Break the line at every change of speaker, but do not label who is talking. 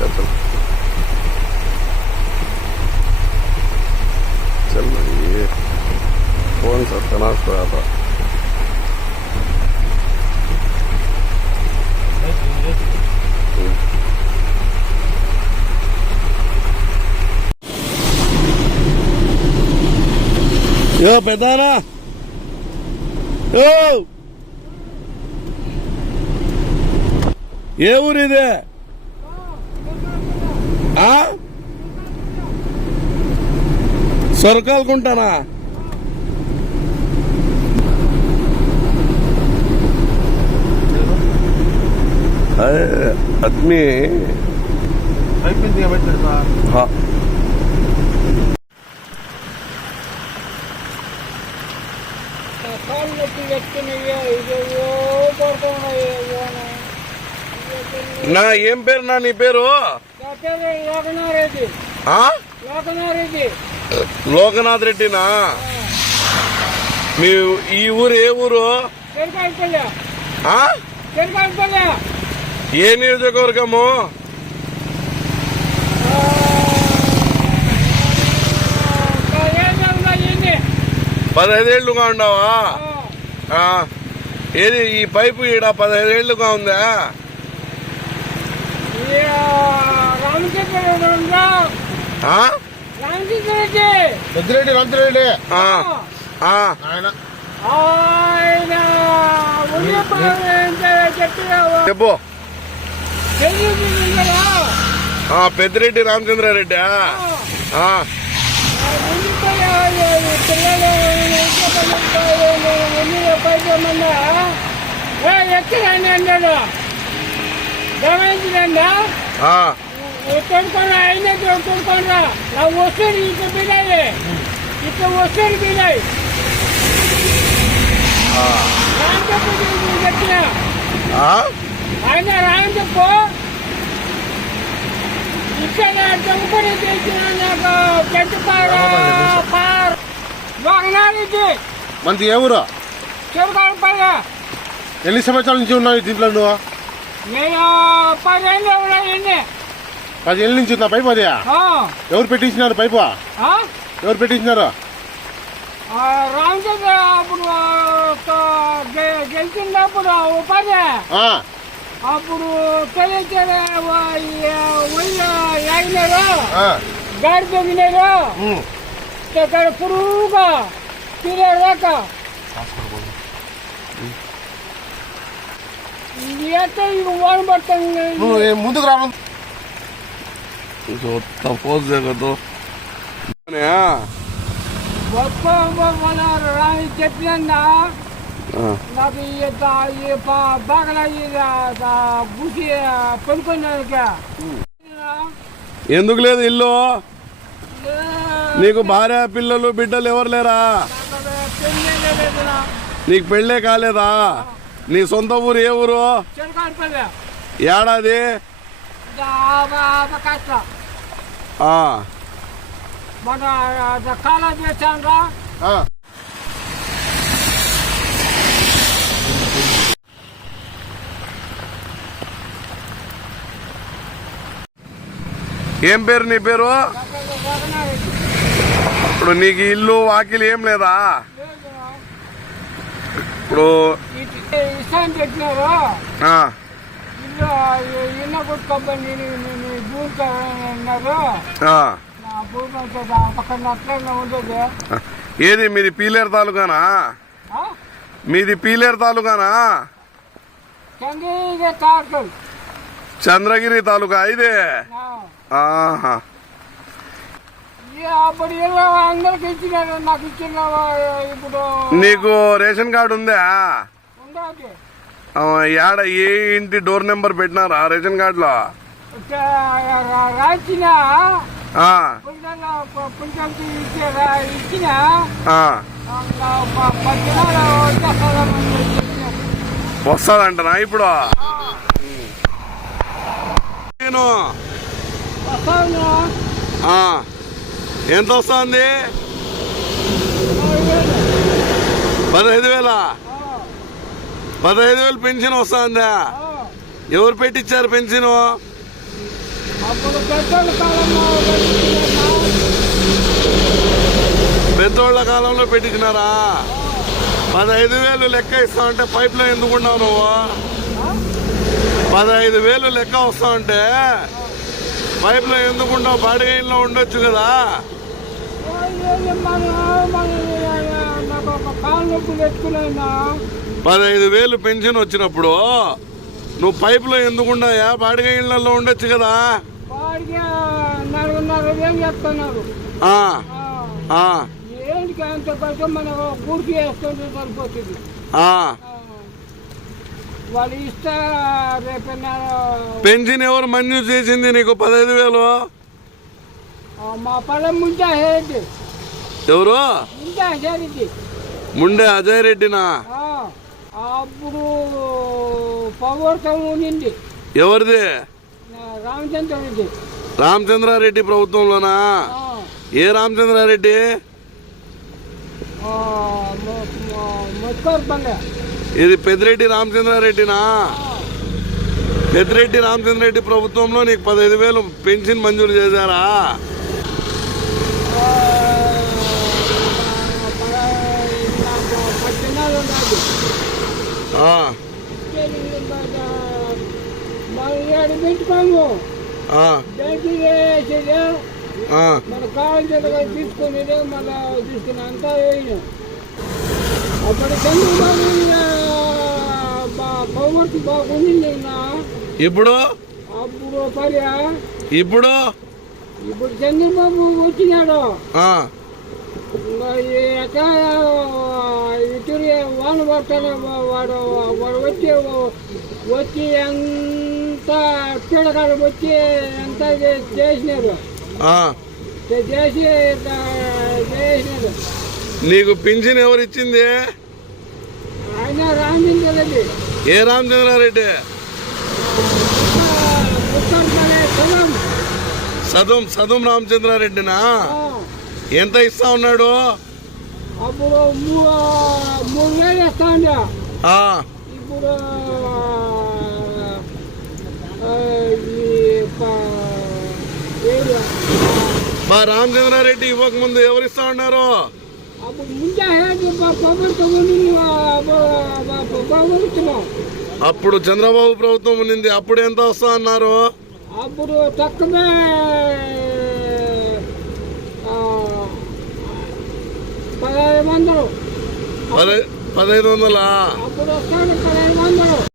चल चल ना ये कौन सा तनाश रहा था యో పెద్దానా యో ఏ ఊరు ఇది ఆ సొరకాలకుంటానా
అయిపోయింది కాబట్టి సార్
నొప్పి పడుతున్నాయి
నా ఏం పేరు నా నీ పేరు? లోకనాథ్ రెడ్డినా మీ ఈ ఊరు ఏ ఊరు? ఏ నియోజకవర్గము? పదహైదేళ్ళుగా ఉండవా? ఏది ఈ పైపు ఈడ పదహైదేళ్ళుగా ఉందా?
పెద్దిరెడ్డి రంతిరెడ్డి ఆయన
చెప్పు పెద్దిరెడ్డి రామచంద్రారెడ్డి ఆ,
ఎక్కడండి అన్నాడు గమనించండి కొనుక్కొని అయినా కొనుక్కోనరా నా బిల్లాయి రాని చెప్పు నీకు చెప్పిన?
ఆ?
ఆయన రాని చెప్పు ఇక్కడ దొంగని తెచ్చిన నాకు పెద్ద పార. వాగనానికి
మనది ఏ ఊరు?
చెరుకాడు పైన
ఎన్ని సంవత్సరాల నుంచి ఉన్నావు దీంట్లో నువ్వు?
నేను పదేళ్ళు ఉన్నాయండి
పది ఏళ్ళ నుంచి ఉందా పైపు అది? ఎవరు పెట్టించినారు పైపు? ఎవరు పెట్టించినారు?
అప్పుడు గెలిచినప్పుడు ఉపాధి. అప్పుడు గాడి
ఉమ్.
ఇక్కడ పురుగుగా తినేదాక ఇది ఎట్లా ఓన పడుతుంది.
ముందుకు రావడం
చూస్తా పోజ్ దిగదు
గొప్ప రాయి
చెప్పిందా
నాకు ఈ బాగా బుసి పడుకున్నాక
ఎందుకు లేదు ఇల్లు నీకు భార్య పిల్లలు బిడ్డలు ఎవరు లేరా నీకు పెళ్ళే కాలేదా నీ సొంత ఊరు ఏ ఊరు ఏడాది
మన కాలం చేశాను రా
ఆ,
ఏం పేరు నీ పేరు? ఇప్పుడు నీకు ఇల్లు వాకిలి ఏం లేదా? ఇప్పుడు
ఇష్టం చెప్పినారు
ఆ,
ఇల్లు ఇన్న కొట్టుకోబడి భూమి అన్నారు.
ఆ.
నా భూమి అయితే పక్కన అట్లనే ఉంటుంది
ఏది మీది పీలేరు తాలూకానా? మీది పీలేరు తాలూకానా?
చంద్రగిరి
తాలూకా. ఇదే? ఆహా.
నాకు ఇచ్చిన ఇప్పుడు
నీకు రేషన్ కార్డు ఉందా? యాడ ఏ ఇంటి డోర్ నెంబర్ పెట్టినారా? రేషన్ కార్డులో? ఆ.
పద్నాలు వచ్చేస్తారని
వస్తాదంటనా ఇప్పుడు? నేను. ఎంత వస్తుంది? పదహైదు వేల? పదహైదు వేలు పెన్షన్ వస్తుందా ఎవరు పెట్టించారు పెన్షన్
పెద్దోళ్ళ కాలంలో
పెట్టించినారా పదహైదు వేలు లెక్క ఇస్తామంటే పైప్లో ఎందుకు ఉన్నావు నువ్వు పదహైదు వేలు లెక్క వస్తామంటే పైప్లో ఎందుకు ఉండవు బాడిగ ఇంట్లో ఉండొచ్చు కదా
పెట్టుకున్నా
పదహైదు వేలు పెన్షన్ వచ్చినప్పుడు నువ్వు పైప్లో ఎందుకు ఉండయా బాడిగ ఇళ్ళలో ఉండొచ్చు కదా. పెన్షన్ ఎవరు మంజూరు చేసింది నీకు పదహైదు వేలు?
మా పొలం హేది
ఎవరు? ముండే అజయ్ రెడ్డినా?
అప్పుడు పవర్తం ఉండింది
ఎవరిది?
నా రామచంద్ర రెడ్డి
రామచంద్రారెడ్డి ప్రభుత్వంలోనా? ఏ రామచంద్రారెడ్డి? ఇది పెద్దిరెడ్డి రామచంద్రారెడ్డినా? పెద్దిరెడ్డి రామచంద్రారెడ్డి ప్రభుత్వంలో నీకు పదహైదు వేలు పెన్షన్ మంజూరు చేశారా
ఆ, నాకు పద్దెనాలు ఉన్నది
ఆ,
మరి ఏడు పెట్టుకోము. మన కావాల్సిన మళ్ళా తీసుకుని అంతా వేయను అప్పుడు బాగుంది
ఇప్పుడు?
అప్పుడు పర్య
ఇప్పుడు?
ఇప్పుడు చంద్రబాబు వచ్చినాడు. ఎక్కడ వాన పడతాడు వాడు వాడు వచ్చి వచ్చి ఎంత పీడకాలు వచ్చి ఎంత చేసినారు? చేసి చేసినారు.
నీకు పింఛన్ ఎవరు ఇచ్చింది
ఆయన రామించలేదు
ఏ రామచంద్రారెడ్డి? సదుం. సదుం రామచంద్రారెడ్డినా? ఎంత ఇస్తా ఉన్నాడు?
అప్పుడు మూడు వేలు ఇస్తా ఉండే ఇప్పుడు
మా రామచంద్రారెడ్డి ఇవ్వకముందు ఎవరు ఇస్తా ఉన్నారు?
అప్పుడు
చంద్రబాబు ప్రభుత్వం ఉన్నింది అప్పుడు ఎంత వస్తా అన్నారు?
అప్పుడు తక్కువే ఆ, పదహైదు వందలు. పదహైదు వందలు.